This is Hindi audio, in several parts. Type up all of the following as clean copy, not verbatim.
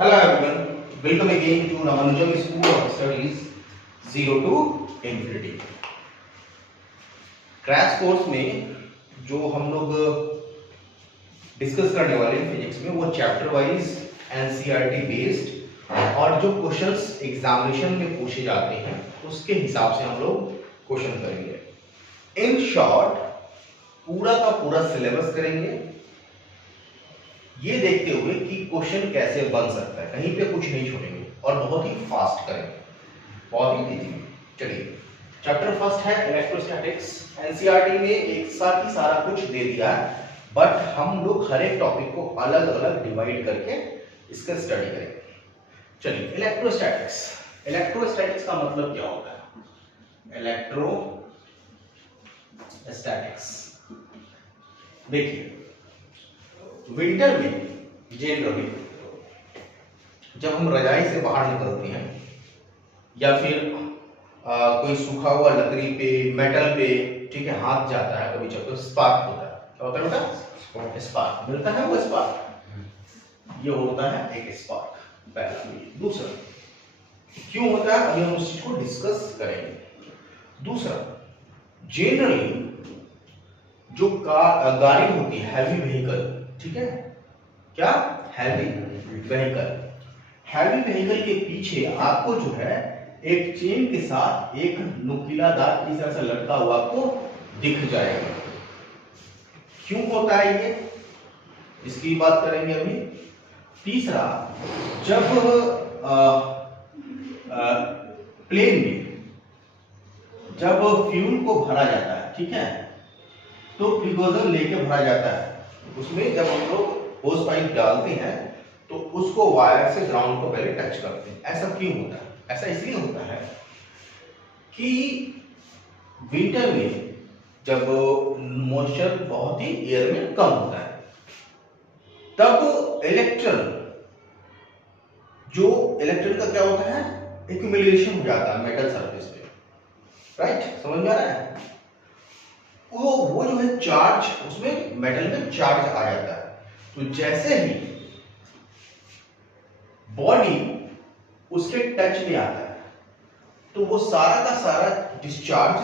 Hello everyone, welcome again to Ramanujam School of Studies 0 to Infinity। Crash course में जो हम लोग डिस्कस करने वाले हैं फिजिक्स में वो चैप्टर वाइज एनसीईआरटी बेस्ड और जो क्वेश्चंस एग्जामिनेशन में पूछे जाते हैं उसके हिसाब से हम लोग क्वेश्चन करेंगे। इन शॉर्ट पूरा का पूरा सिलेबस करेंगे, ये देखते हुए कि क्वेश्चन कैसे बन सकता है, कहीं पे कुछ नहीं छोड़ेंगे और बहुत ही फास्ट करेंगे, बहुत ही तेजी में। चलिए, चैप्टर फर्स्ट है इलेक्ट्रोस्टैटिक्स। एनसीईआरटी में एक साथ ही सारा कुछ दे दिया है, बट हम लोग हर एक टॉपिक को अलग अलग डिवाइड करके इसका स्टडी करेंगे। चलिए, इलेक्ट्रोस्टैटिक्स। इलेक्ट्रोस्टैटिक्स का मतलब क्या होता है? इलेक्ट्रोस्टैटिक्स देखिए, विंटर में जनरली जब हम रजाई से बाहर निकलते हैं या फिर कोई सूखा हुआ लकड़ी पे, मेटल पे, ठीक है, हाथ जाता है, कभी जब तो स्पार्क होता है। क्या होता है बेटा? स्पार्क मिलता है, वो स्पार्क, ये होता है एक स्पार्क। पहला। दूसरा क्यों होता है, अभी हम उस चीज को डिस्कस करेंगे। दूसरा, जनरली जो गाड़ी होती है, हैवी व्हीकल, ठीक है, क्या हैवी व्हीकल, हैवी व्हीकल के पीछे आपको जो है एक चेन के साथ एक नुकीला दाग इस तरह से लटका हुआ आपको दिख जाएगा। क्यों होता है ये, इसकी बात करेंगे अभी। तीसरा, जब प्लेन में जब फ्यूल को भरा जाता है, ठीक है, तो प्रिकॉशन लेके भरा जाता है, उसमें जब हम लोग होस पाइप डालते हैं तो उसको वायर से ग्राउंड को पहले टच करते हैं। ऐसा क्यों होता है? ऐसा इसलिए होता है कि विंटर में जब मॉइस्चर बहुत ही एयर में कम होता है, तब इलेक्ट्रॉन का क्या होता है, एक्यूमुलेशन हो जाता है मेटल सरफेस पे। राइट, समझ में आ रहा है? वो जो है चार्ज, उसमें मेटल में चार्ज आ जाता है। तो जैसे ही बॉडी उसके टच में आता है तो वो सारा का सारा डिस्चार्ज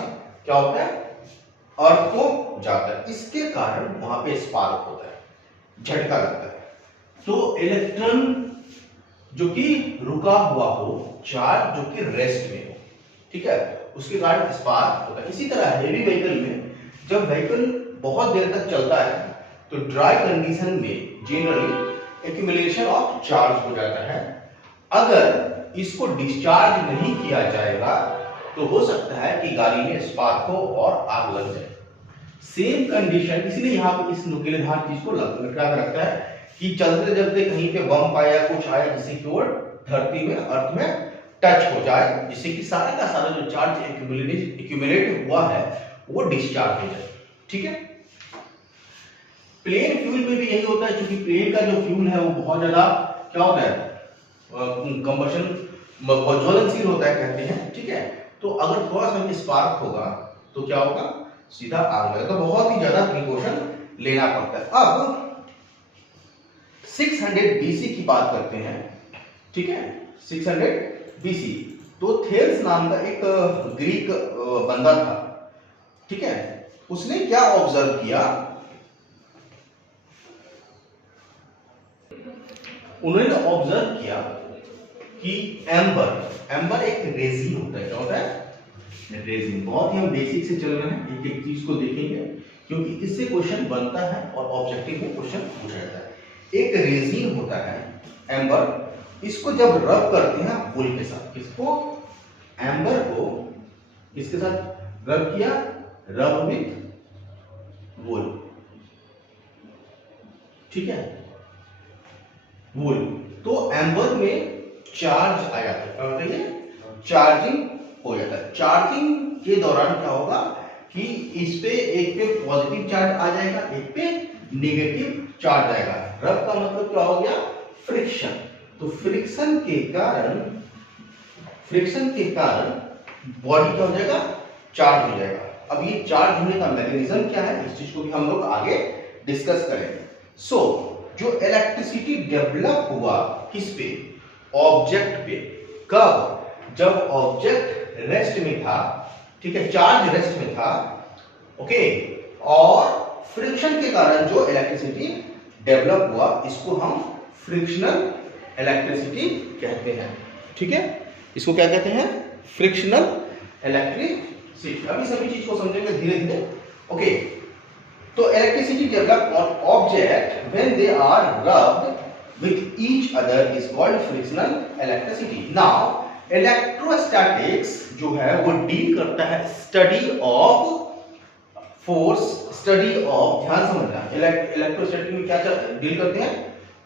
क्या होता है, अर्थ को जाता है। इसके कारण वहां पे स्पार्क होता है, झटका लगता है। तो इलेक्ट्रॉन जो कि रुका हुआ हो, चार्ज जो कि रेस्ट में हो, ठीक है, उसके कारण स्पार्क होता है। इसी तरह हेवी व्हीकल में जब व्हीकल बहुत देर तक चलता है तो ड्राई कंडीशन में जनरली एक्यूमुलेशन ऑफ चार्ज हो जाता है। अगर इसको डिस्चार्ज नहीं किया जाएगा तो हो सकता है कि गाड़ी में स्पार्क हो और आग लग जाए। सेम कंडीशन, इसलिए यहाँ पे इस नुकीलेधार चीज को लटका कर रखता है कि चलते चलते कहीं पे बम आया, कुछ आया, जिससे कि वो धरती में, अर्थ में टच हो जाए, जिससे कि सारा का सारा जो चार्ज एक्यूमुलेट हुआ है वो डिस्चार्ज हो जाए। ठीक है, प्लेन फ्यूल में भी यही होता है, क्योंकि प्लेन का जो फ्यूल है वो बहुत ज्यादा क्या होता है, कंबशन, ज्वलनशील होता है कहते हैं, ठीक है। तो अगर थोड़ा सा स्पार्क होगा तो क्या होगा, सीधा आग लगेगा। तो बहुत ही ज्यादा प्रिकॉशन लेना पड़ता है। अब 600 BC की बात करते हैं, ठीक है, 600 BC। तो थेल्स नाम का एक ग्रीक बंदा था, ठीक है, उसने क्या ऑब्जर्व किया, उन्होंने ऑब्जर्व किया कि एम्बर एक रेजिन होता है। क्या होता है? रेजिन। बहुत ही हम बेसिक से चल रहे हैं, एक एक चीज को देखेंगे क्योंकि इससे क्वेश्चन बनता है और ऑब्जेक्टिव में क्वेश्चन पूछा जाता है। एक रेजिन होता है एम्बर, इसको जब रब करते हैं वुल के साथ, किसको, एम्बर को इसके साथ रब किया, रब विथ वुल, ठीक है, वुल, तो एम्बर में चार्ज आ जाता है। क्या होता है, ये चार्जिंग हो जाता है। चार्जिंग के दौरान क्या होगा कि इस पे एक पे पॉजिटिव चार्ज आ जाएगा, एक पे नेगेटिव चार्ज आएगा। रब का मतलब क्या हो गया, फ्रिक्शन। तो फ्रिक्शन के कारण बॉडी क्या हो जाएगा, चार्ज हो जाएगा। अब ये चार्ज होने का मैकेनिज्म क्या है, इस चीज को भी हम लोग आगे डिस्कस करेंगे। सो जो इलेक्ट्रिसिटी डेवलप हुआ किस पे, ऑब्जेक्ट पे। कब, जब ऑब्जेक्ट रेस्ट में था, ठीक है, चार्ज रेस्ट में था, ओके, और फ्रिक्शन के कारण जो इलेक्ट्रिसिटी डेवलप हुआ, इसको हम फ्रिक्शनल इलेक्ट्रिसिटी कहते हैं, ठीक है, इसको क्या कहते हैं, फ्रिक्शनल इलेक्ट्रिसिटी। अभी सभी चीज को समझेंगे धीरे धीरे, ओके। तो electricity develop on object when they are rubbed with each other is called frictional electricity. Now electrostatics जो है वो डील करता है study of force, study of, ध्यान समझना, इलेक्ट्रोस्टैटिक में क्या डील करते हैं,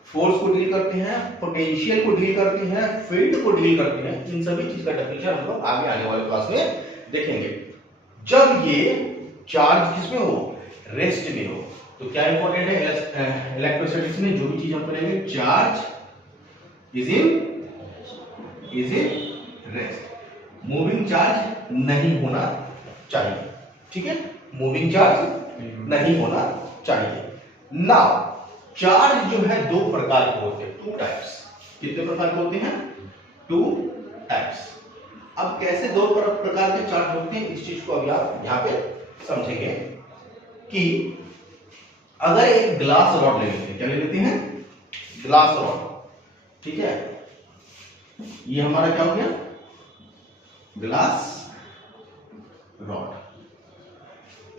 फोर्स को डील करते हैं, पोटेंशियल को डील करते हैं, फील्ड को डील करते हैं। इन सभी चीज का डेफिनेशन हम लोग आगे आने वाले क्लास में देखेंगे। जब ये चार्ज किसमें हो, रेस्ट में हो, तो क्या इंपॉर्टेंट है इलेक्ट्रोस्टैटिक्स में, जो भी चीज हम पढ़ेंगे, charge is in rest, moving charge नहीं होना चाहिए, ठीक है, मूविंग चार्ज नहीं होना चाहिए। नाउ चार्ज जो है दो प्रकार के होते हैं, टू टाइप्स। कितने प्रकार के होते हैं, टू टाइप्स। अब कैसे दो प्रकार के चार्ज होते हैं, इस चीज को अभी आप यहां पे समझेंगे कि अगर एक ग्लास रॉड ले लेते हैं, क्या ले लेते हैं, ग्लास रॉड, ठीक है, ये हमारा क्या हो गया, ग्लास रॉड।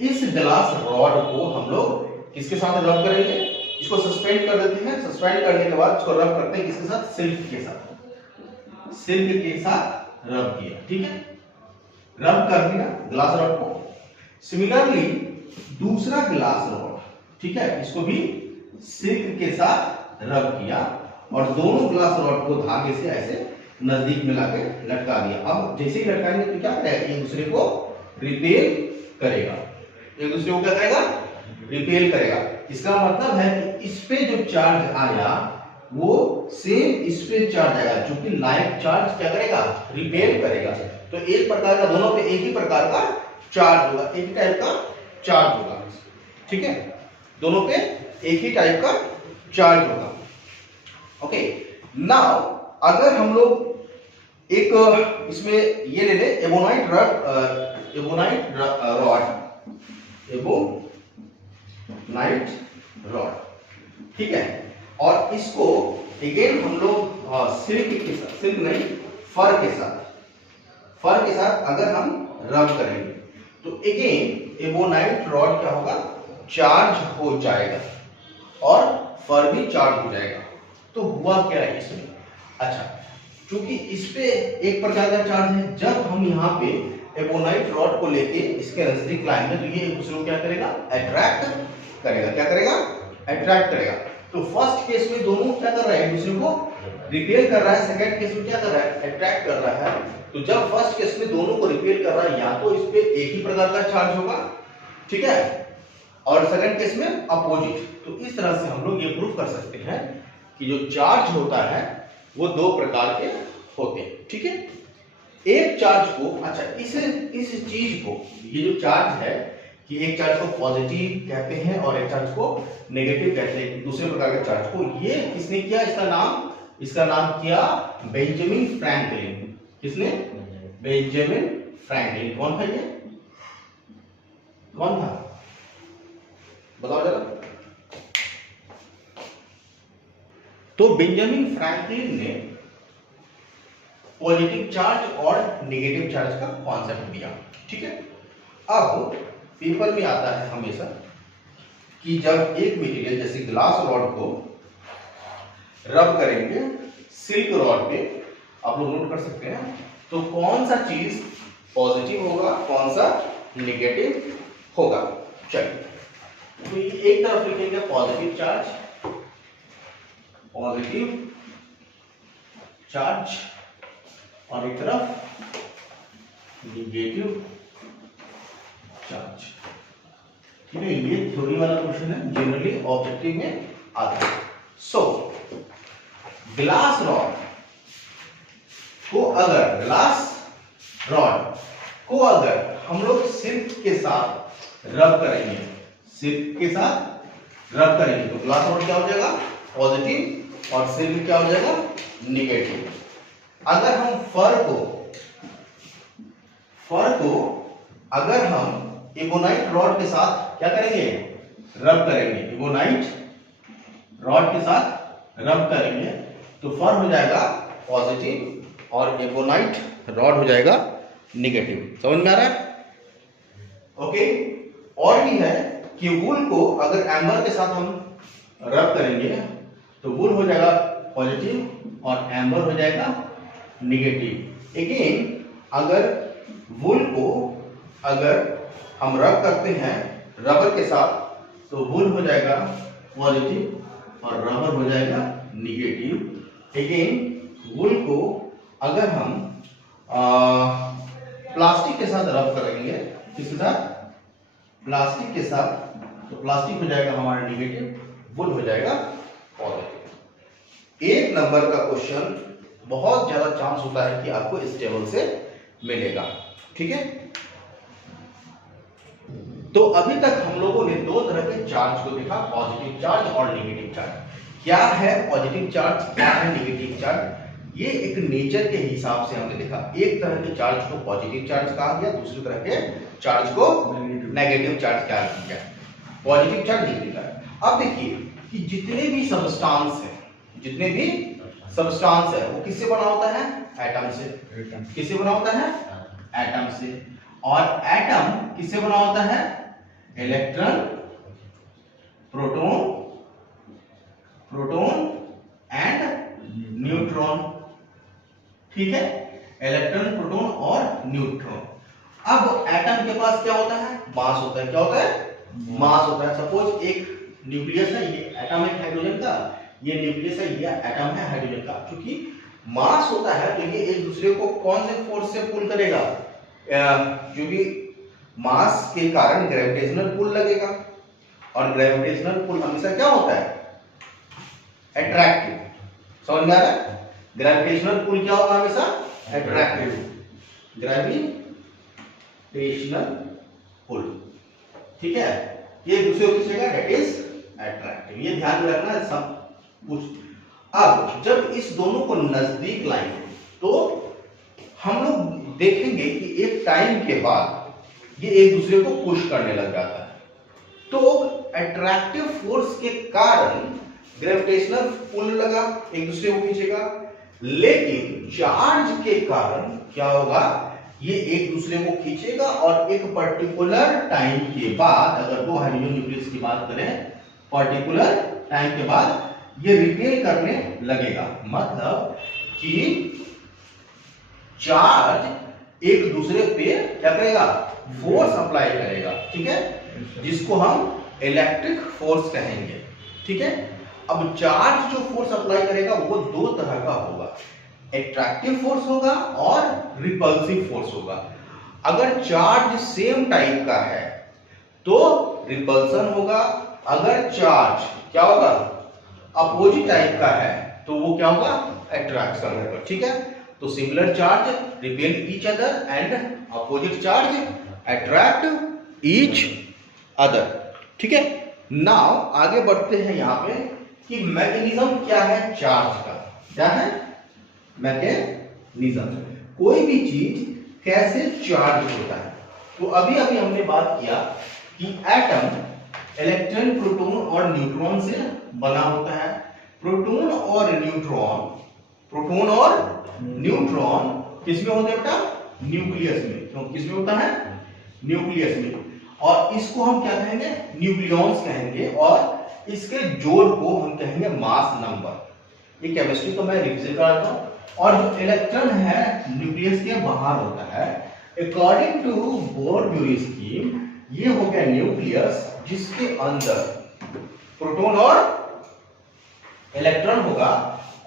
इस ग्लास रॉड को हम लोग किसके साथ रब करेंगे, इसको सस्पेंड कर देते हैं, सस्पेंड करने के बाद इसको रब करते हैं किसके साथ, सिल्क के साथ, सिल्क के साथ रब किया, ठीक है, रब कर दिया ग्लास रॉड को। सिमिलरली दूसरा ग्लास रॉड, ठीक है, इसको भी सिल्क के साथ रब किया और दोनों ग्लास रॉड को धागे से ऐसे नजदीक में लाके लटका दिया। अब जैसे ही लटकाएंगे तो क्या करेगा, एक दूसरे को रिपेल करेगा, एक दूसरे को क्या करेगा, रिपेल करेगा। इसका मतलब है कि इस पे जो चार्ज आया वो सेम इस पे चार्ज आएगा, जो कि लाइक चार्ज क्या करेगा, रिपेल करेगा। तो एक प्रकार का, दोनों पे एक ही प्रकार का चार्ज होगा, एक ही टाइप का चार्ज होगा, ठीक है, दोनों पे एक ही टाइप का चार्ज होगा, ओके। नाउ अगर हम लोग एक इसमें ये ले ले एबोनाइट रॉड, एबोनाइट रॉड, ठीक है, और इसको अगेन हम लोग सिल्क के साथ, सिल्क नहीं, फर के साथ अगर हम रब करेंगे तो अगेन एबोनाइट रॉड क्या होगा, चार्ज हो जाएगा और फर भी चार्ज हो जाएगा। तो हुआ क्या है इसमें, अच्छा, क्योंकि इस पे एक प्रकार का चार्ज है, जब हम यहाँ पे एबोनाइट रॉड को लेके इसके नजदीक लाएंगे तो ये एक दूसरे को क्या करेगा, अट्रैक्ट करेगा, क्या करेगा, अट्रैक्ट करेगा। तो फर्स्ट केस में दोनों क्या कर रहे हैं, एक दूसरे को रिपेल कर रहा है, सेकंड केस में क्या कर रहा है, अट्रैक्ट कर रहा है। तो जब फर्स्ट केस में दोनों को रिपेल कर रहा है, या तो इस पे एक ही प्रकार का चार्ज होगा, ठीक है, और सेकंड केस में अपोजिट। तो इस तरह से हम लोग ये प्रूव कर सकते हैं कि जो चार्ज होता है वो दो प्रकार के होते हैं, ठीक है। एक चार्ज को, अच्छा, इस चीज को, ये जो चार्ज है कि एक चार्ज को पॉजिटिव कहते हैं और एक चार्ज को नेगेटिव कहते हैं, दूसरे प्रकार के चार्ज को, ये किसने किया, इसका नाम किया बेंजामिन फ्रैंकलिन। किसने, बेंजामिन फ्रैंकलिन। कौन था ये, कौन था, बताओ जरा। तो बेंजामिन फ्रैंकलिन ने पॉजिटिव चार्ज और नेगेटिव चार्ज का कॉन्सेप्ट दिया, ठीक है। अब पेपर में आता है हमेशा कि जब एक मटेरियल जैसे ग्लास रॉड को रब करेंगे सिल्क रॉड पे, आप लोग नोट कर सकते हैं, तो कौन सा चीज पॉजिटिव होगा, कौन सा नेगेटिव होगा। चलिए, तो ये एक तरफ लिखेंगे पॉजिटिव चार्ज और एक तरफ नेगेटिव चार्ज, ठीक है। ये थ्योरी वाला क्वेश्चन है, जनरली ऑब्जेक्टिव में आता है। सो ग्लास रॉड को अगर हम लोग सिल्क के साथ रब करेंगे, तो ग्लास रॉड क्या हो जाएगा, पॉजिटिव और सिर में क्या हो जाएगा निगेटिव। अगर हम फर को अगर हम इबोनाइट रॉड के साथ क्या करेंगे, रब करेंगे, इबोनाइट रॉड के साथ रब करेंगे तो फर हो जाएगा पॉजिटिव और इबोनाइट रॉड हो जाएगा निगेटिव। समझ में आ रहा है? ओके। और भी है कि वूल को अगर एम्बर के साथ हम रब करेंगे तो वूल हो जाएगा पॉजिटिव और एम्बर हो जाएगा निगेटिव। अगेन अगर वूल को अगर हम रब करते हैं रबर के साथ तो वूल हो जाएगा पॉजिटिव और रबर हो जाएगा निगेटिव। अगेन वूल को अगर हम प्लास्टिक के साथ रब करेंगे, किसके साथ, प्लास्टिक के साथ, तो प्लास्टिक हो जाएगा हमारा निगेटिव, वुड हो जाएगा पॉजिटिव। एक नंबर का क्वेश्चन बहुत ज्यादा चांस होता है कि आपको इस टेबल से मिलेगा। ठीक है, तो अभी तक हम लोगों ने दो तरह के चार्ज को देखा, पॉजिटिव चार्ज और नेगेटिव चार्ज। क्या है पॉजिटिव चार्ज, क्या है नेगेटिव चार्ज, ये एक नेचर के हिसाब से हमने देखा। एक तरह के चार्ज को पॉजिटिव चार्ज कहा गया, दूसरी तरह के चार्ज को नेगेटिव चार्ज कहा गया। Positive charge, negative charge. अब देखिए कि जितने भी सबस्टांस है वो किससे बना होता है, एटम से। किससे बना होता है, एटम से। और एटम किससे बना होता है, इलेक्ट्रॉन, प्रोटॉन एंड न्यूट्रॉन। ठीक है, इलेक्ट्रॉन, प्रोटॉन और न्यूट्रॉन। अब एटम के पास क्या होता है, मास होता है। क्या होता है, मास होता है। सपोज एक न्यूक्लियस है, ये एटम है हाइड्रोजन का, ये न्यूक्लियस है, ये एटम है हाइड्रोजन का। क्योंकि मास होता है तो ये एक दूसरे को कौन से फोर्स से पुल करेगा, क्योंकि मास के कारण ग्रेविटेशनल पुल लगेगा और ग्रेविटेशनल पुल हमेशा क्या होता है, अट्रैक्टिव। समझ में आ रहा है, ग्रेविटेशनल पुल क्या होगा, हमेशा अट्रैक्टिव, ग्रेविटेशनल पुल। ठीक है, ये दूसरे को खींचेगा, दैट इज अट्रैक्टिव। ये ध्यान में रखना है सब कुछ। अब जब इस दोनों को नजदीक लाएंगे तो हम लोग देखेंगे कि एक टाइम के बाद ये एक दूसरे को पुश करने लग जाता है। तो अट्रैक्टिव फोर्स के कारण ग्रेविटेशनल पुल लगा, एक दूसरे को खींचेगा। लेकिन चार्ज के कारण क्या होगा, ये एक दूसरे को खींचेगा और एक पर्टिकुलर टाइम के बाद, अगर दो हाइड्रोजन न्यूक्लियस की बात करें, पर्टिकुलर टाइम के बाद ये रिपेल करने लगेगा। मतलब कि चार्ज एक दूसरे पे क्या करेगा, फोर्स अप्लाई करेगा। ठीक है, जिसको हम इलेक्ट्रिक फोर्स कहेंगे। ठीक है, अब चार्ज जो फोर्स अप्लाई करेगा वो दो तरह का होगा, अट्रैक्टिव फोर्स होगा और रिपल्सिव फोर्स होगा। अगर चार्ज सेम टाइप का है तो रिपल्सन होगा, अगर चार्ज क्या होगा, अपोजिट टाइप का है तो वो क्या होगा, अट्रैक्शन होगा। ठीक है, तो similar charge repel each other and opposite charge attract each other. ठीक है, नाउ आगे बढ़ते हैं यहाँ पे कि मैकेनिज्म क्या है चार्ज का। क्या है मैकेनिज्म, कोई भी चीज कैसे चार्ज होता है। तो अभी हमने बात किया कि एटम इलेक्ट्रॉन, प्रोटॉन और न्यूट्रॉन से बना होता है। प्रोटॉन और न्यूट्रॉन किसमें होते हैं बेटा, न्यूक्लियस में। तो किसमें होता है, न्यूक्लियस में। और इसको हम क्या कहेंगे, न्यूक्लियॉन्स कहेंगे, और इसके जोड़ को हम कहेंगे मास नंबर। ये केमिस्ट्री तो मैं रिविजन कराता हूं। और जो इलेक्ट्रॉन है न्यूक्लियस के बाहर होता है, अकॉर्डिंग टू बोर-ब्यूरी स्कीम, ये हो गया न्यूक्लियस जिसके अंदर प्रोटॉन और इलेक्ट्रॉन होगा,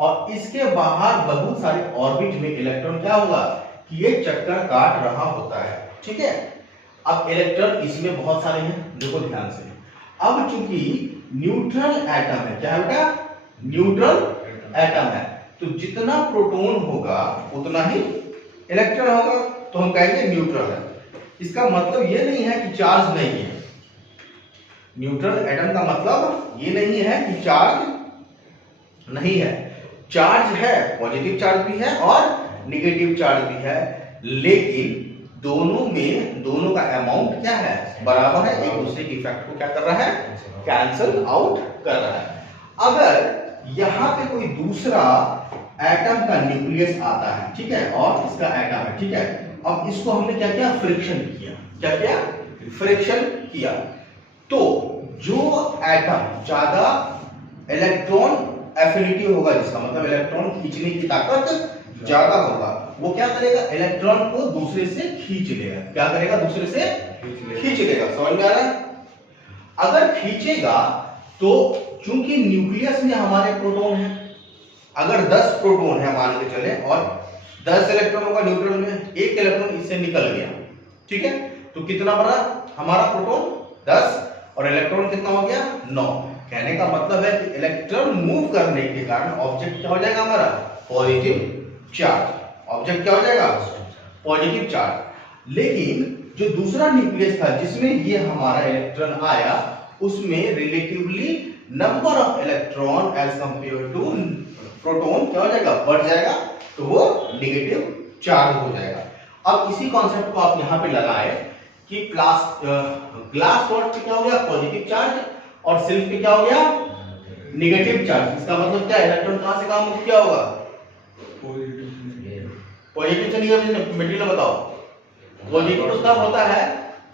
और इसके बाहर बहुत सारे ऑर्बिट में इलेक्ट्रॉन क्या होगा कि ये चक्कर काट रहा होता है। ठीक है, अब इलेक्ट्रॉन इसमें बहुत सारे हैं, देखो ध्यान से। अब चूंकि न्यूट्रल एटम है, क्या है बेटा, न्यूट्रल एटम है, तो जितना प्रोटॉन होगा उतना ही इलेक्ट्रॉन होगा, तो हम कहेंगे न्यूट्रल है। इसका मतलब ये नहीं है कि चार्ज नहीं है। न्यूट्रल एटम का मतलब ये नहीं है कि चार्ज नहीं है। चार्ज है, पॉजिटिव चार्ज भी है और निगेटिव चार्ज भी है, लेकिन दोनों का अमाउंट क्या है, बराबर है, एक दूसरे की इफेक्ट को क्या कर रहा है, कैंसल आउट कर रहा है। अगर यहां पे कोई दूसरा एटम का न्यूक्लियस आता है, ठीक है, और इसका एटम है, ठीक है, अब इसको हमने क्या किया, फ्रिक्शन किया, क्या किया, फ्रिक्शन किया, तो जो एटम ज्यादा इलेक्ट्रॉन एफिनिटी होगा, जिसका मतलब इलेक्ट्रॉन खींचने की ताकत ज्यादा होगा, वो क्या करेगा, इलेक्ट्रॉन को दूसरे से खींच लेगा। क्या करेगा, दूसरे से खींच लेगा। समझ में आ रहा है? अगर खींचेगा तो चूंकि न्यूक्लियस में हमारे प्रोटॉन है, अगर 10 प्रोटॉन है मान के चले और 10 इलेक्ट्रॉन होगा न्यूट्रल में, एक इलेक्ट्रॉन इससे निकल गया, ठीक है, तो कितना बना हमारा प्रोटॉन, 10, और इलेक्ट्रॉन कितना हो गया, 9। कहने का मतलब है कि इलेक्ट्रॉन मूव करने के कारण ऑब्जेक्ट क्या हो जाएगा हमारा, पॉजिटिव चार्ज। ऑब्जेक्ट क्या हो जाएगा, पॉजिटिव चार्ज। लेकिन जो दूसरा न्यूक्लियस था जिसमें ये हमारा इलेक्ट्रॉन आया, उसमें relatively number of electron as compare to proton क्या हो जाएगा, बढ़ जाएगा, तो वो नेगेटिव चार्ज हो जाएगा। अब इसी कॉन्सेप्ट को आप यहां पे लगाए कि ग्लास रॉड पे क्या हो गया, पॉजिटिव चार्ज, और सिल्क पे क्या हो गया, नेगेटिव चार्ज। इसका मतलब क्या है, इलेक्ट्रॉन कहां से कहां मूव किया होगा, पॉजिटिव से नेगेटिव। मटेरियल बताओ, पॉजिटिव तो तब होता है,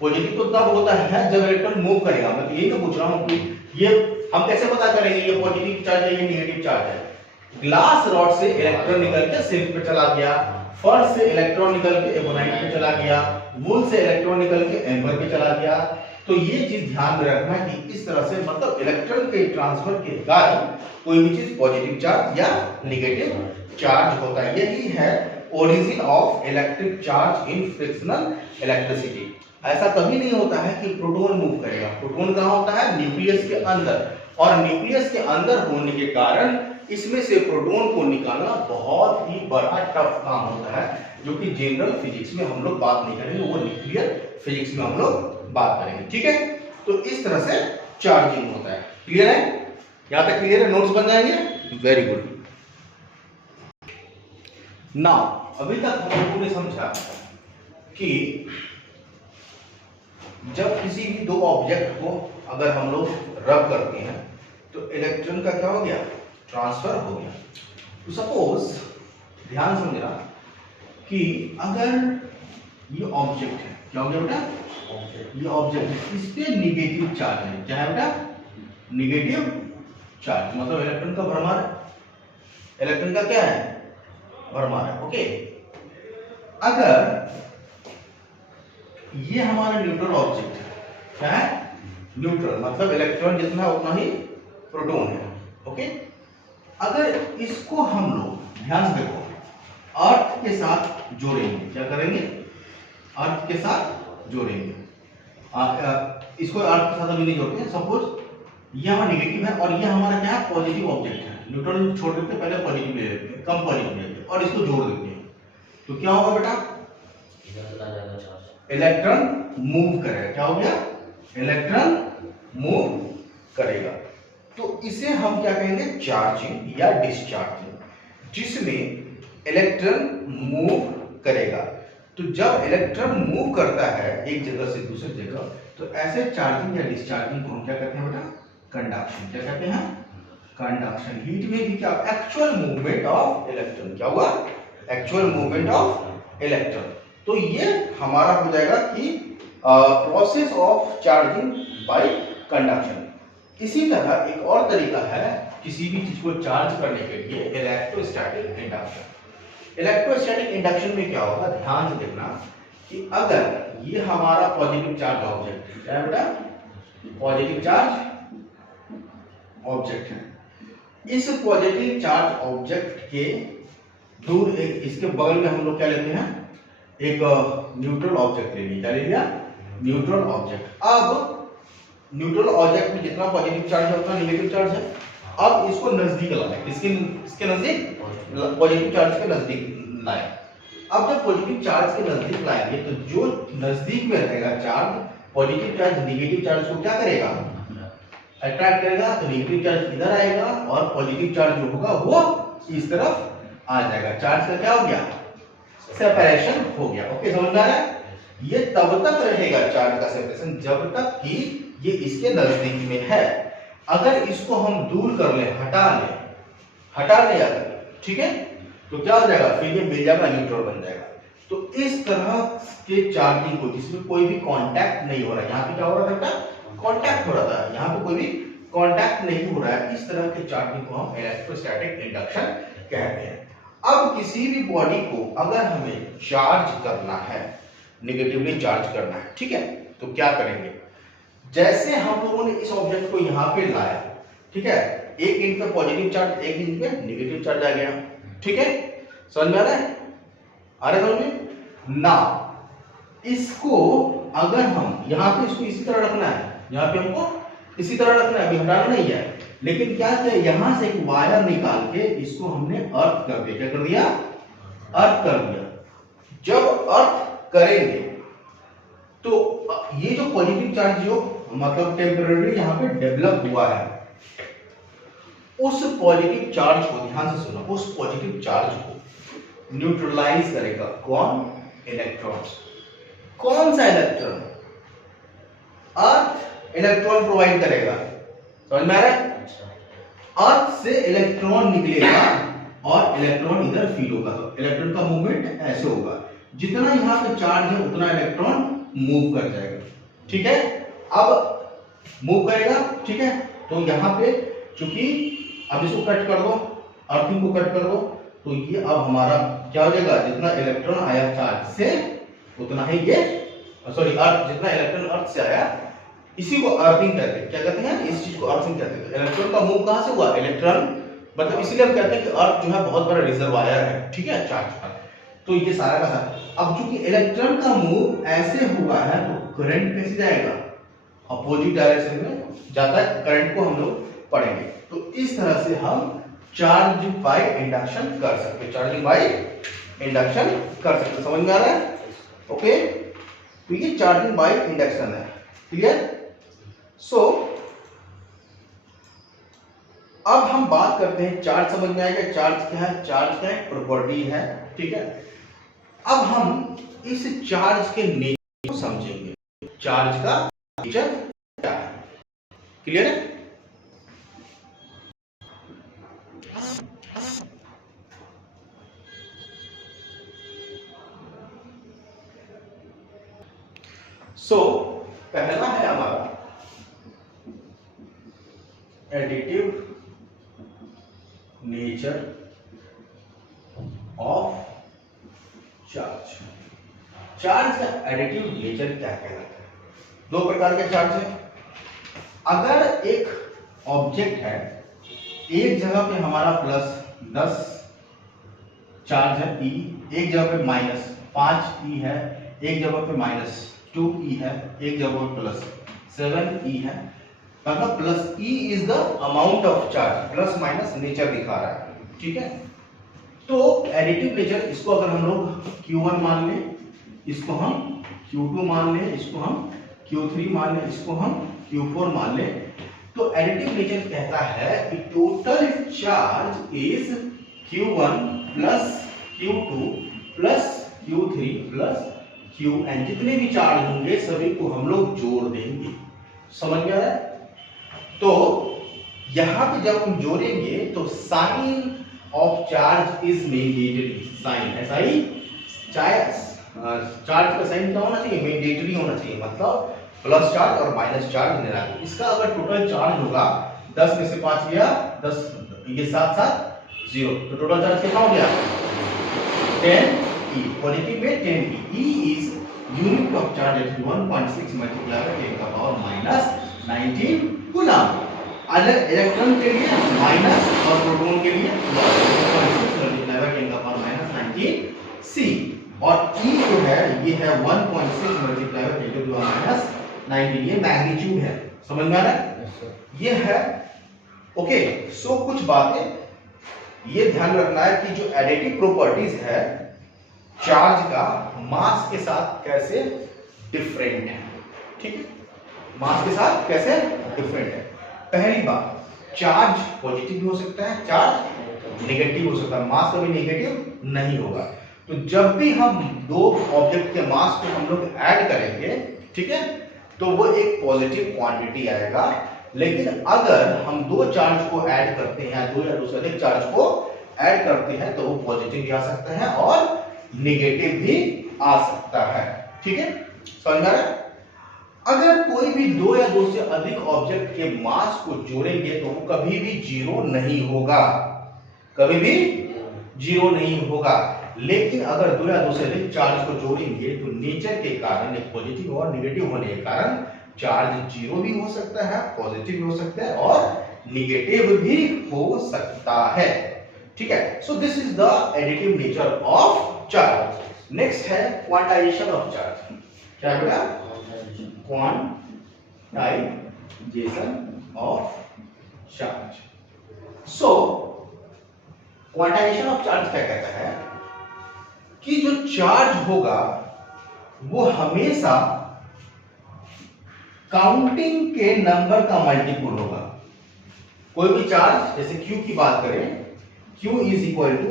पॉजिटिव तो तब होता है जब इलेक्ट्रॉन मूव करेगा। मैं यही तो पूछ रहा हूं कि ये हम कैसे पता करेंगे ये पॉजिटिव चार्ज है, ये नेगेटिव चार्ज है। ग्लास रॉड से इलेक्ट्रॉन निकल के सिल्क पे चला गया, फर्श से इलेक्ट्रॉन निकल के एबोनाइट पे चला गया, वूल से इलेक्ट्रॉन निकल के एम्बर पे चला गया। तो ये चीज ध्यान में रखना है कि इस तरह से मतलब इलेक्ट्रॉन के ट्रांसफर के कारण कोई भी चीज पॉजिटिव चार्ज या नेगेटिव चार्ज होता है। यही है origin of electric charge in frictional electricity. ऐसा कभी नहीं होता है कि प्रोटॉन मूव करेगा। प्रोटॉन कहां होता है, न्यूक्लियस के अंदर, और न्यूक्लियस के अंदर होने के कारण इसमें से प्रोटॉन को निकालना बहुत ही बड़ा टफ काम होता है, जो कि जनरल फिजिक्स में हम लोग बात नहीं करेंगे, वो न्यूक्लियर फिजिक्स में हम लोग बात करेंगे, ठीक है। तो इस तरह से चार्जिंग होता है। क्लियर है, यहां तक क्लियर है, नोट्स बन जाएंगे, वेरी गुड। नाउ अभी तक हम लोगों ने समझा कि जब किसी भी दो ऑब्जेक्ट को अगर हम लोग रब करते हैं तो इलेक्ट्रॉन का क्या हो गया, ट्रांसफर हो गया। तो सपोज ध्यान समझना कि अगर ये ऑब्जेक्ट है, क्या हो गया बेटा, ये ऑब्जेक्ट है, इस पे निगेटिव चार्ज है। क्या है बेटा, निगेटिव चार्ज, मतलब इलेक्ट्रॉन का भरमार है, इलेक्ट्रॉन का क्या है, भरमार है, ओके। अगर ये हमारा न्यूट्रल ऑब्जेक्ट है, क्या है, न्यूट्रल, मतलब इलेक्ट्रॉन जितना उतना ही प्रोटॉन है, ओके। अगर इसको हम लोग ध्यान से देखो अर्थ के साथ जोड़ेंगे, क्या करेंगे, अर्थ के साथ जोड़ेंगे। इसको अर्थ के साथ अभी नहीं जोड़ते, सपोज ये हमारा नेगेटिव है और ये हमारा क्या है, पॉजिटिव ऑब्जेक्ट है। न्यूट्रल छोड़ देते हैं, पहले पॉजिटिव ले लेते हैं, कम पॉजिटिव ले लेते हैं और इसको जोड़ देते हैं, तो क्या होगा बेटा, इलेक्ट्रॉन मूव करेगा। क्या हो गया, इलेक्ट्रॉन मूव करेगा। तो इसे हम क्या कहेंगे, चार्जिंग या डिस्चार्जिंग, जिसमें इलेक्ट्रॉन मूव करेगा। तो जब इलेक्ट्रॉन मूव करता है एक जगह से दूसरी जगह, तो ऐसे चार्जिंग या डिस्चार्जिंग को हम क्या कहते हैं बेटा, कंडक्शन। क्या कहते हैं, कंडक्शन। हीट में भी क्या, एक्चुअल मूवमेंट ऑफ इलेक्ट्रॉन। क्या हुआ, एक्चुअल मूवमेंट ऑफ इलेक्ट्रॉन। तो ये हमारा हो जाएगा कि process of charging by conduction. इसी तरह एक और तरीका है किसी भी चीज को चार्ज करने के लिए, इलेक्ट्रोस्टैटिक इंडक्शन। इलेक्ट्रोस्टैटिक इंडक्शन में क्या होगा, ध्यान से देखना कि अगर ये हमारा पॉजिटिव चार्ज ऑब्जेक्ट है बेटा, पॉजिटिव चार्ज ऑब्जेक्ट है, इस पॉजिटिव चार्ज ऑब्जेक्ट के दूर इसके बगल में हम लोग क्या लेते हैं, एक न्यूट्रल ऑब्जेक्ट ले लिया। क्या ले लिया, न्यूट्रल ऑब्जेक्ट। अब न्यूट्रल ऑब्जेक्ट में जितना पॉजिटिव चार्ज है उतना नेगेटिव चार्ज है। अब इसको नजदीक लाए, इसके नजदीक, पॉजिटिव चार्ज के नजदीक लाए। अब जब पॉजिटिव चार्ज के नजदीक लाएंगे तो जो नजदीक में रहेगा charge, positive charge negative charge को क्या करेगा, अट्रैक्ट करेगा तो नेगेटिव चार्ज इधर आएगा और पॉजिटिव चार्ज जो होगा वो इस तरफ आ जाएगा। चार्ज का क्या हो गया, सेपरेशन हो गया। ओके, समझ में आ रहा है? ये तब तक रहेगा चार्ज का सेपरेशन जब तक कि ये इसके नजदीक में है। अगर इसको हम दूर कर ले, हटा ले जाकर, ठीक है, तो क्या हो जाएगा, फिर ये मिल जाएगा, न्यूट्रल बन जाएगा। तो इस तरह के चार्जिंग को जिसमें कोई भी कांटेक्ट नहीं हो रहा है, यहाँ पे क्या हो रहा था, कांटेक्ट हो रहा था, यहाँ पे कोई भी कांटेक्ट नहीं हो रहा है, इस तरह के चार्जिंग को हम इलेक्ट्रोस्टैटिक इंडक्शन कहते हैं। अब किसी भी बॉडी को अगर हमें चार्ज करना है, नेगेटिवली चार्ज करना है, ठीक है, तो क्या करेंगे, जैसे हम लोगों ने इस ऑब्जेक्ट को यहाँ पे लाया, ठीक है, एक इंच पे पॉजिटिव चार्ज, एक इंच पे नेगेटिव चार्ज आ गया, ठीक है, समझ में आ रहा है? आ रहा है समझ में? ना इसको अगर हम यहाँ पे इसको इसी तरह रखना है, यहाँ पे हमको इसी तरह रखना है, अभी हटाना नहीं है, लेकिन क्या किया, यहाँ से एक वायर निकाल के इसको हमने अर्थ कर दिया। क्या कर दिया? अर्थ कर दिया। जब अर्थ करेंगे तो ये जो पॉजिटिव चार्ज जो मतलब टेम्परेरी यहाँ पे डेवलप हुआ है, उस पॉजिटिव चार्ज को, ध्यान से सुनो, उस पॉजिटिव चार्ज को न्यूट्रलाइज करेगा कौन? इलेक्ट्रॉन। कौन सा इलेक्ट्रॉन? अर्थ इलेक्ट्रॉन प्रोवाइड करेगा। समझ में आ रहा है? अर्थ से इलेक्ट्रॉन निकलेगा और इलेक्ट्रॉन इधर फील होगा, तो इलेक्ट्रॉन का मूवमेंट ऐसे होगा, जितना यहाँ पे चार्ज है उतना इलेक्ट्रॉन मूव कर जाएगा, ठीक है। अब मूव करेगा, ठीक है, तो यहाँ पे चूंकि अब इसको कट कर दो, अर्थिंग को कट कर दो, तो ये अब हमारा क्या हो जाएगा, जितना इलेक्ट्रॉन आया चार्ज से उतना ही ये, सॉरी, अर्थ, जितना इलेक्ट्रॉन अर्थ से आया, इसी को अर्थिंग कहते हैं। क्या कहते हैं? इस चीज को अर्थिंग कहते हैं। इलेक्ट्रॉन का मूव कहां से हुआ? इलेक्ट्रॉन, मतलब इसीलिए हम कहते हैं कि अर्थ जो है बहुत बड़ा रिजर्वायर है, ठीक है, चार्ज का। तो ये सारा का सारा, अब चूंकि इलेक्ट्रॉन का मूव ऐसे हुआ है तो करंट कैसे जाएगा? अपोजिट डायरेक्शन में जाता है, करंट को हम लोग पढ़ेंगे। तो इस तरह से हम चार्ज बाय इंडक्शन कर सकते हैं, चार्जिंग बाय इंडक्शन कर सकते हैं। समझ में आ रहा है? ओके, तो ये चार्जिंग बाय इंडक्शन है। क्लियर? सो अब हम बात करते हैं, चार्ज समझ में आएगा, चार्ज क्या है, चार्ज क्या है, प्रॉपर्टी है, ठीक है। अब हम इस चार्ज के नेचर को समझेंगे, चार्ज का नेचर क्या है। क्लियर है? पहला है हमारा additive nature of charge. Charge का एडिटिव नेचर क्या कहलाता है? दो प्रकार के चार्ज है। अगर एक ऑब्जेक्ट है, एक जगह पे हमारा +10 चार्ज है E, एक जगह पे -5E है, एक जगह पे -2E है, एक जगह पे +7E है, मतलब +E is the amount of charge, plus minus nature दिखा रहा है, ठीक है। तो एडिटिव नेचर, इसको अगर हम लोग Q1 मान लें, इसको हम Q2 मान लें, इसको हम Q3 मान लें, इसको हम Q4 मान लें, तो एडिटिव नेचर कहता है कि total charge is Q1 plus Q2 plus Q3 plus Qn, जितने भी चार्ज होंगे सभी को हम लोग जोड़ देंगे। समझ में आ रहा है? तो यहां पे जब हम जोड़ेंगे तो sign of charge is mandatory. Sign SI, charge का साइन क्या होना चाहिए? मैंडेटरी होना चाहिए, मतलब प्लस चार्ज और माइनस चार्ज लेना है। इसका अगर टोटल चार्ज होगा 10 में से 5 गया 10, ये 7 7 0, तो टोटल चार्ज कितना हो गया? 10E, पॉजिटिव में 10E। E is unit of charge at 1.6 multiply by 10 का पावर -19 कूलम। अगर इलेक्ट्रॉन के लिए माइनस और प्रोटॉन के लिए प्लस 1.6 मल्टीप्लाई बाय 10 का पावर -19 C, और E जो है ये है 1.6 मल्टीप्लाई बाय 10 टू पावर -19, ये मैग्नीट्यूड है। समझ में आ रहा है? ये है। ओके, सो कुछ बातें ये ध्यान रखना है कि जो एडिटिव प्रॉपर्टीज है चार्ज का, मास के साथ कैसे डिफरेंट है, ठीक है, मास के साथ कैसे डिफरेंट है। पहली बात चार्ज पॉजिटिव भी हो सकता है, चार्ज नेगेटिव हो सकता है, मास कभी नेगेटिव नहीं होगा। तो जब भी हम दो ऑब्जेक्ट के मास को हम लोग ऐड करेंगे, ठीक है, तो वो एक पॉजिटिव क्वांटिटी आएगा। लेकिन अगर हम दो चार्ज को ऐड करते हैं, दो या दो से अधिक चार्ज को ऐड करते हैं, तो वो पॉजिटिव भी आ सकता है और नेगेटिव भी आ सकता है। ठीक है, समझ में आ रहा है? अगर कोई भी दो या दो से अधिक ऑब्जेक्ट के मास को जोड़ेंगे तो वो कभी भी जीरो नहीं होगा, कभी भी जीरो नहीं होगा। लेकिन अगर दो या दो से अधिक चार्ज को जोड़ेंगे तो नेचर के कारण, एक पॉजिटिव और नेगेटिव होने के कारण, चार्ज जीरो भी हो सकता है, पॉजिटिव भी हो सकता है और नेगेटिव भी हो सकता है। ठीक है, so this is the additive nature of charge. Next है क्वांटाइजेशन ऑफ चार्ज। क्या बेटा? Quantization of charge. So quantization of charge क्या कहता है कि जो चार्ज होगा वो हमेशा काउंटिंग के नंबर का मल्टीपल होगा। कोई भी चार्ज, जैसे Q की बात करें, Q is equal to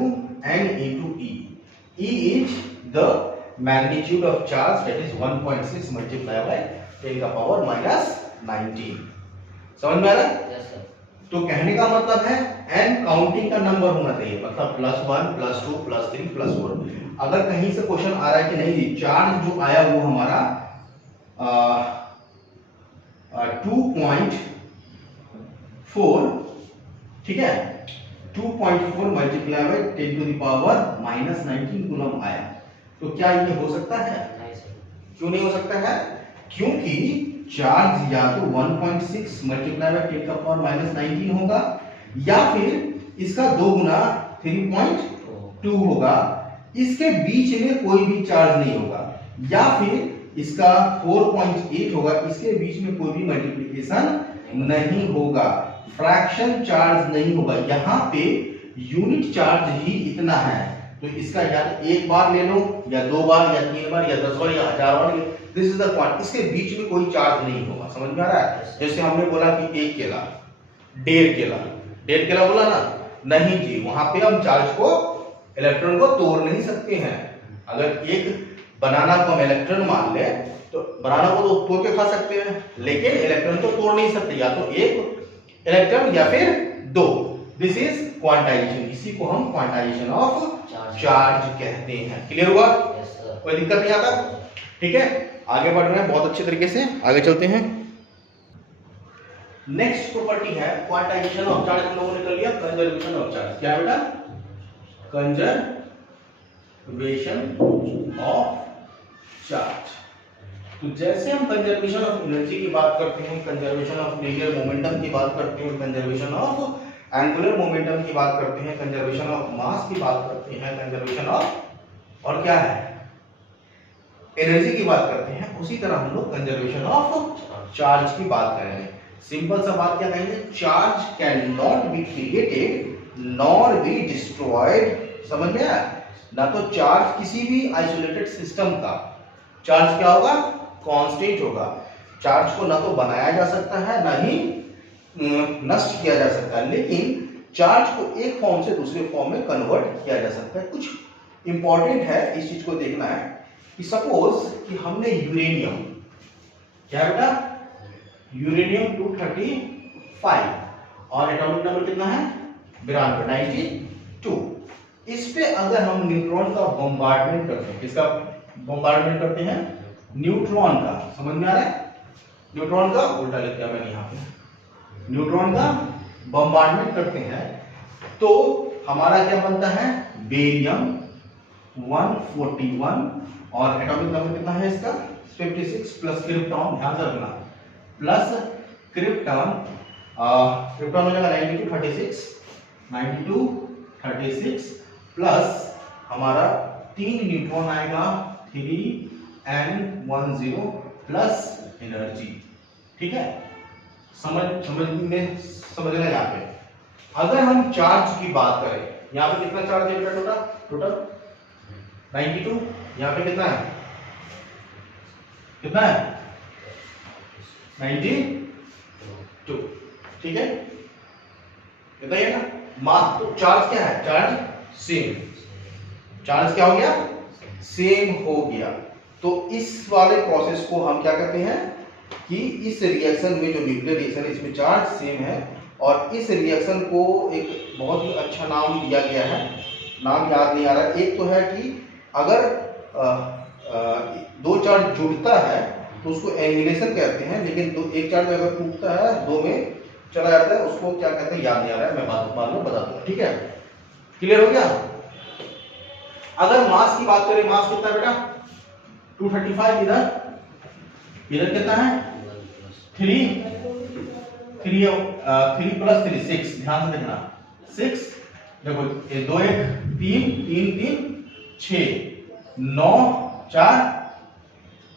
N into E। E is the magnitude of charge, that is 1.6 multiply by 10 का पावर -19। समझ में आ रहा है? Yes sir. तो कहने का मतलब है n काउंटिंग का नंबर होना चाहिए, मतलब +1 +2 +3 +4। अगर कहीं से क्वेश्चन आ रहा है कि नहीं चार्ज जो आया वो हमारा 2.4, ठीक है, 2.4 multiply by 10 to the power -19 coulomb आया, तो क्या ये हो सकता है? नहीं सर। क्यों नहीं हो सकता है? क्योंकि चार्ज या तो 1.6 मल्टीप्लाई बाय 10 का पावर -19 होगा या फिर इसका 2 गुना 3.2 होगा। इसके बीच में कोई भी चार्ज नहीं होगा, या फिर इसका 4.8 होगा, इसके बीच में कोई भी मल्टीप्लिकेशन नहीं होगा, फ्रैक्शन चार्ज नहीं होगा। यहाँ पे यूनिट चार्ज ही इतना है, तो इसका या एक बार ले लो या 2 बार या 3 बार या 10 बार या 1000 बार, दिस इज द क्वांटिटी। इसके बीच में कोई चार्ज नहीं होगा। समझ में आ रहा है? जैसे हमने बोला कि 1 केला, 1.5 केला बोला ना, नहीं जी, वहां पे हम चार्ज को, इलेक्ट्रॉन को तोड़ नहीं सकते हैं। अगर एक बनाना को हम इलेक्ट्रॉन मान ले तो बनाना को तो तोड़ के खा सकते हैं, लेकिन इलेक्ट्रॉन को तोड़ नहीं सकते, या तो एक इलेक्ट्रॉन या फिर 2। दिस इज क्वांटाइजेशन, इसी को हम क्वांटाइजेशन ऑफ चार्ज कहते हैं। क्लियर हुआ? Yes sir. कोई दिक्कत नहीं आता? ठीक है, आगे बढ़ रहे हैं बहुत अच्छे तरीके से, आगे चलते हैं। नेक्स्ट प्रॉपर्टी है क्वांटाइजेशन ऑफ चार्ज, हम लोगों ने कर लिया कंजर्वेशन ऑफ चार्ज। क्या बेटा? Conservation of charge. तो जैसे हम कंजर्वेशन ऑफ एनर्जी की बात करते हैं, कंजर्वेशन ऑफ लिनियर मोमेंटम की बात करते हैं, कंजर्वेशन ऑफ एंगुलर मोमेंटम की बात करते हैं, कंजर्वेशन ऑफ मास की बात करते हैं, कंजर्वेशन ऑफ और क्या है एनर्जी की बात करते हैं, उसी तरह हम लोग कंजर्वेशन ऑफ चार्ज की बात करेंगे। सिंपल सा बात क्या कहेंगे? Charge can not be created nor be destroyed. समझ में आया? ना तो चार्ज किसी भी आइसोलेटेड सिस्टम का चार्ज क्या होगा? कांस्टेंट होगा। चार्ज को ना तो बनाया जा सकता है ना ही नष्ट किया जा सकता है, लेकिन चार्ज को एक फॉर्म से दूसरे फॉर्म में कन्वर्ट किया जा सकता है। कुछ इंपॉर्टेंट है, इस चीज को देखना है कि सपोज कि हमने यूरेनियम, क्या बेटा? यूरेनियम 235 और एटॉमिक नंबर कितना है? 92। इस पे अगर हम न्यूट्रॉन का बम्बार्डमेंट करते हैं, किसका बम्बार्डमेंट करते हैं? न्यूट्रॉन का। समझ में आ रहा है? न्यूट्रॉन का उल्टा लिख दिया मैंने यहाँ पे, न्यूट्रॉन का बम्बार्डमेंट करते हैं तो हमारा क्या बनता है? बेरियम 141 और एटॉमिक नंबर कितना है इसका? 56 प्लस क्रिप्टॉन, ध्यान से रखना, प्लस क्रिप्टॉन, क्रिप्टॉन हो जाएगा 92 36 प्लस हमारा 3 न्यूट्रॉन आएगा 3n10 प्लस एनर्जी। ठीक है, समझना यहाँ पे। अगर हम चार्ज की बात करें, यहाँ पे कितना चार्ज है बेटा? टोटल 92, यहाँ पे कितना है? कितना है? 92। ठीक है, बताइए ना। मास तो चार्ज क्या है, चार्ज सेम, चार्ज क्या हो गया, सेम हो गया। तो इस वाले प्रोसेस को हम क्या कहते हैं कि इस रिएक्शन में जो न्यूक्लियर रिएक्शन है इसमें चार्ज सेम है, और इस रिएक्शन को एक बहुत ही अच्छा नाम दिया गया है, नाम याद नहीं आ रहा। एक तो है कि अगर दो चार्ज जुड़ता है तो उसको एनिहिलेशन कहते हैं, लेकिन एक चार्ज अगर टूटता है दो में चला जाता है उसको क्या कहते हैं याद नहीं आ रहा है, मैं बाद में बता दूंगा। ठीक है, क्लियर हो गया। अगर मास की बात करें, मास कितना बेटा 235, इधर कितना है 3 प्लस 3 6, ध्यान से देखना 6, देखो ये 2 1 3 3 3 6 9 4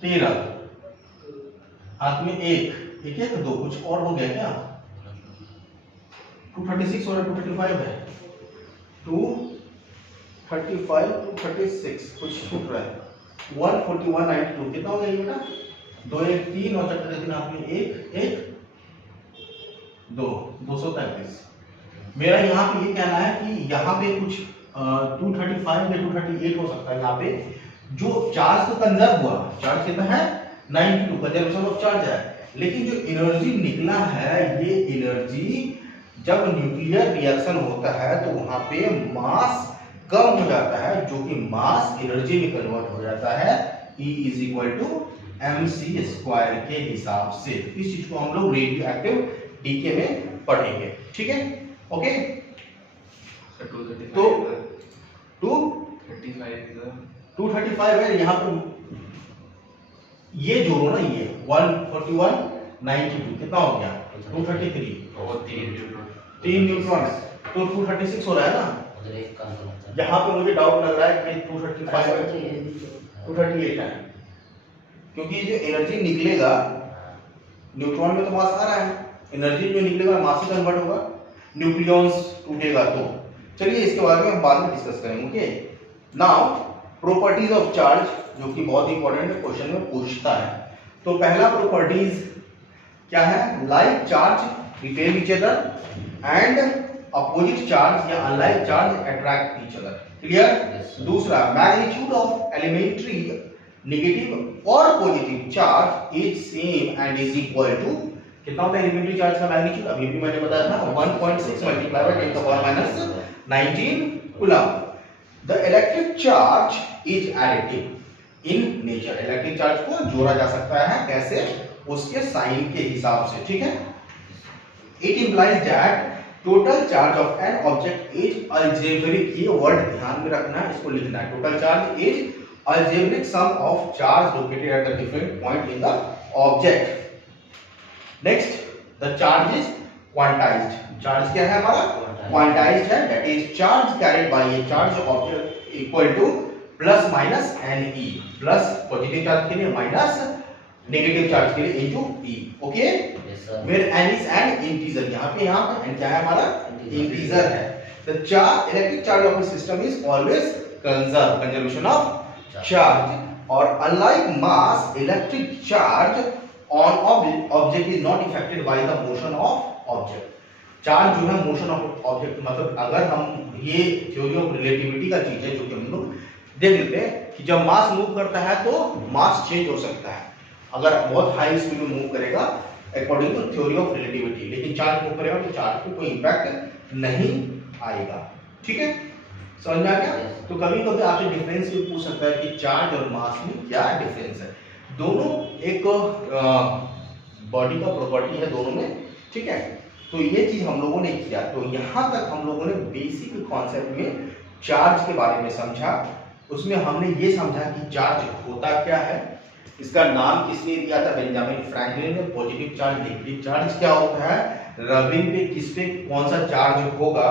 13, हाथ में एक एक एक 2, कुछ और हो गया क्या, 236 और 235 है, 235 236 कुछ छूट रहा है, 141 92 कितना हो गया ये बेटा, 2 1 3 और 4 3 हाथ में एक एक 2 233। मेरा यहाँ पे ये कहना है कि यहाँ पे कुछ 235 या 238 हो सकता है, यहाँ पे जो चार्ज तो कंजर्व हुआ, चार्ज कितना है 92, कंजर्वेशन ऑफ चार्ज है, लेकिन जो एनर्जी निकला है ये एनर्जी जब न्यूक्लियर रिएक्शन होता है तो वहां पे मास कम हो जाता है, जो कि मास एनर्जी में कन्वर्ट हो जाता है E = mc² के हिसाब से। इस चीज को हम लोग रेडियो एक्टिव डीके में पढ़ेंगे, ठीक है, ओके। तो 235 है यहाँ पर, ये जोड़ो ना, ये 141 92 कितना हो गया 233 और 3 न्यूट्रॉन, तो 236 हो रहा है ना। यहाँ पे मुझे डाउट लग रहा है कि 238 है, क्योंकि जो एनर्जी निकलेगा न्यूट्रॉन में तो मास आ रहा है, एनर्जी जो निकलेगा मास से कन्वर्ट होगा, न्यूक्लियॉन्स टूटेगा तो। चलिए इसके बारे में हम बाद में डिस्कस करेंगे, okay. Now properties of charge, जो कि बहुत इंपॉर्टेंट है, क्वेश्चन में पूछता है। तो पहला प्रॉपर्टीज क्या है, like charge repel each other and opposite charge या unlike charge attract each other, clear. दूसरा, मैग्नीट्यूड ऑफ एलिमेंट्री नेगेटिव और positive charge is same and is equal to, कितना होता है एलिमेंट्री चार्ज का मैग्नीट्यूड, अभी भी मैंने बताया था 1.6 multiply bye 10⁻19 coulomb. The electric charge is additive in nature, electric charge को जोड़ा जा सकता है, कैसे, उसके साइन के हिसाब से, ठीक है। It implies that total charge of an object is algebraic, ये वर्ड ध्यान में रखना है, इसको लिखना है, total charge is algebraic sum of charge located at the different point in the object. Next, the charge is quantized, चार्ज क्या है हमारा, क्वांटाइज्ड है, that is charge carried by a charge object equal to plus minus n e, plus positive charge के लिए माइनस नेगेटिव चार्ज के लिए into e, okay. Where n is an integer, यहाँ पे n क्या है हमारा, इंटीजर है। The charge, electric charge of the system is always conserve, conservation of charge, और unlike mass electric charge on object is not affected by the motion of object. Charge जो है मोशन ऑफ ऑब्जेक्ट, मतलब अगर हम, ये थ्योरी ऑफ रिलेटिविटी का चीज है जो कि हम लोग देख लेते हैं कि जब मास मूव करता है तो मास चेंज हो सकता है, अगर बहुत हाई स्पीड में मूव करेगा according to theory of relativity, लेकिन चार्ज मूव करेगा तो चार्ज पे कोई इंपैक्ट नहीं आएगा, ठीक है, समझ में आ गया। तो कभी कभी आपसे डिफरेंस भी पूछ सकता है कि चार्ज और मास में क्या डिफरेंस है, दोनों एक बॉडी का प्रॉपर्टी है दोनों में, ठीक है। तो ये चीज हम लोगों ने किया, तो यहाँ तक हम लोगों ने बेसिक कॉन्सेप्ट में चार्ज के बारे में समझा। उसमें हमने ये समझा कि चार्ज होता क्या है, इसका नाम किसने दिया था, बेंजामिन फ्रैंकलिन ने। पॉजिटिव चार्ज, नेगेटिव चार्ज क्या होता है, रबिंग पे किस पे कौन सा चार्ज होगा,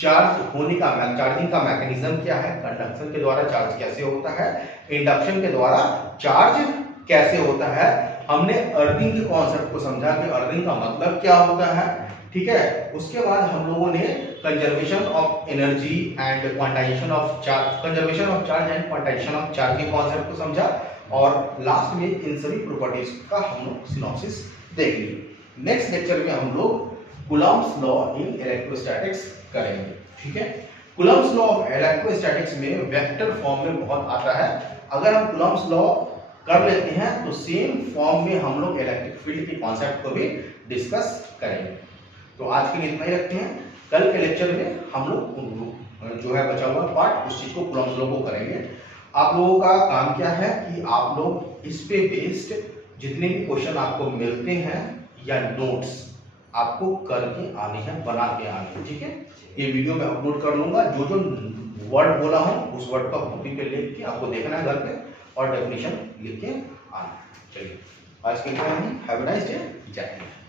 चार्ज होने का, चार्जिंग का मैकेनिज्म क्या है, कंडक्शन के द्वारा चार्ज कैसे होता है, इंडक्शन के द्वारा चार्ज कैसे होता है। हमने अर्थिंग के कॉन्सेप्ट को समझा कि अर्थिंग का मतलब क्या होता है, ठीक है। उसके बाद हम लोगों ने conservation of energy and quantization of charge, conservation of charge and quantization of charge के कॉन्सेप्ट को समझा, और लास्ट में इन सभी प्रॉपर्टीज का हम लोग सिनॉप्सिस देख ली। नेक्स्ट लेक्चर में हम लोग कूलम्ब्स लॉ इन इलेक्ट्रोस्टैटिक्स करेंगे। ठीक है, कूलम्ब्स लॉ ऑफ इलेक्ट्रोस्टैटिक्स में वेक्टर फॉर्म में बहुत आता है। अगर हम कूलम्ब्स लॉ कर लेते हैं तो सेम फॉर्म में हम लोग इलेक्ट्रिक फील्ड के कॉन्सेप्ट को भी डिस्कस करेंगे। तो आज के लिए इतना ही रखते हैं। कल के लेक्चर में हम लोग जो है बचा हुआ पार्ट उस चीज को कूलम्ब्स लॉ को करेंगे। आप लोगों का काम क्या है कि आप लोग इस पे बेस्ड जितने भी क्वेश्चन आपको मिलते हैं या नोट्स आपको करके आने हैं, बना के आने हैं। ठीक है, ये वीडियो में अपलोड कर लूंगा। जो जो वर्ड बोला हूं उस वर्ड का कॉपी पे लिख के आपको देखना है घर पे और डेफिनेशन लिख के आना। चलिए आज के लिए हैव अ नाइस डे। जय हिंद।